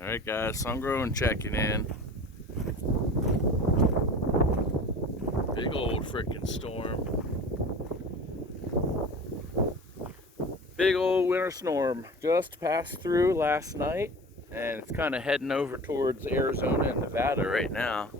Alright guys, Sungrown checking in. Big old freaking storm. Big old winter storm just passed through last night, and it's kind of heading over towards Arizona and Nevada right now.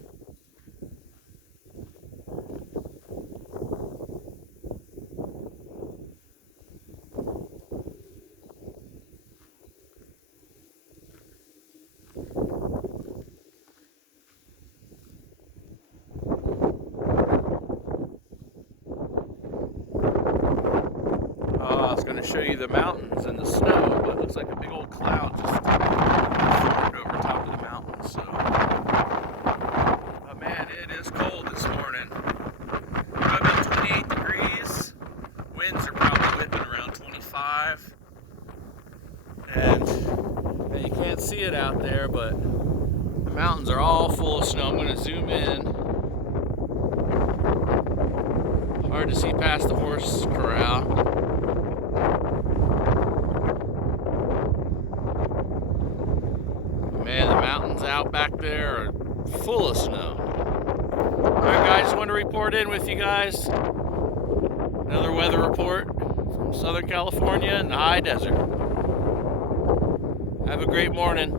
I was going to show you the mountains and the snow, but it looks like a big old cloud just formed over top of the mountains. So, but man, it is cold this morning. About 28 degrees. Winds are probably whipping around 25. And you can't see it out there, but the mountains are all full of snow. I'm going to zoom in. Hard to see past the horse corral. Man, the mountains out back there are full of snow. Alright guys, just wanted to report in with you guys. Another weather report from Southern California and the high desert. Have a great morning.